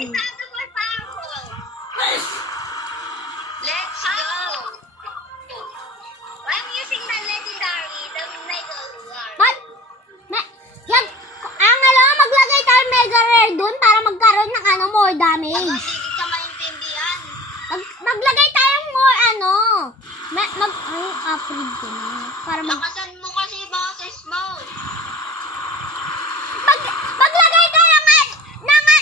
Let's go. I'm using the legendary, the Mega Rare. Ba't? Maglagay tayo Mega Rare dun para magkaroon ng more damage. Hindi kita maintindihan. Maglagay tayong more upgrade ko na. Para Lakasan mo kasi boses mo. maglagay ka ng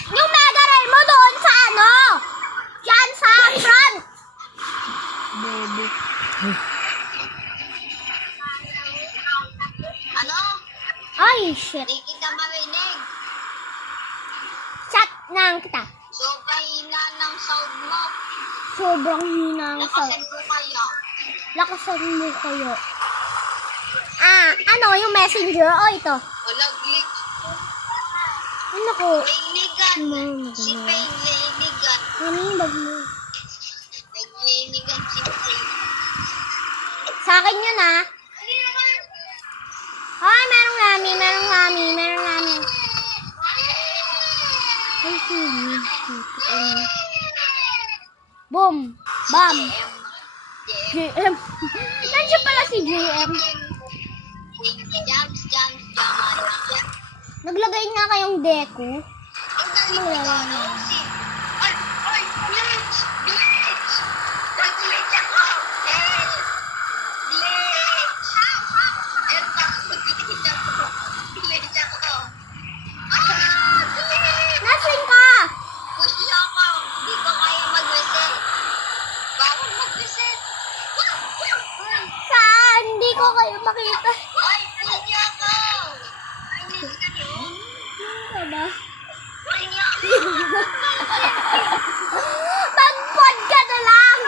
yung Mega Rare mo doon sa dyan sa front. Baby. Ano? Ay, shit. Hindi kita marinig. Chat nang kita. Sobrang hina ng sound mo. Sobrang hina ang sound. Lakasan mo kaya. Lakasan mo kayo. Yung messenger? O, ito. Wala glitch. Ano ko? Nainigan. Si Pain, nainigan. Ano yung bag mo? Nainigan si Pain. Sa akin yun, Ay, merong rami. Ay, sige. Boom. Bam. JM. Nandiyan pala si JM. Jams. Naglagay nga kayong deku. Ang galing mo ano? Ay, glitch! Nag-glitch ako! Help! Glitch! Glitch ako! Glitch! Nasaan ka? Push ako! Hindi ko kaya mag-reset. Bawal mag-reset. Saan? Hindi ko kayo makita. Ay, push ako! Ano ba? Push ako! Mag-pod ka na lang!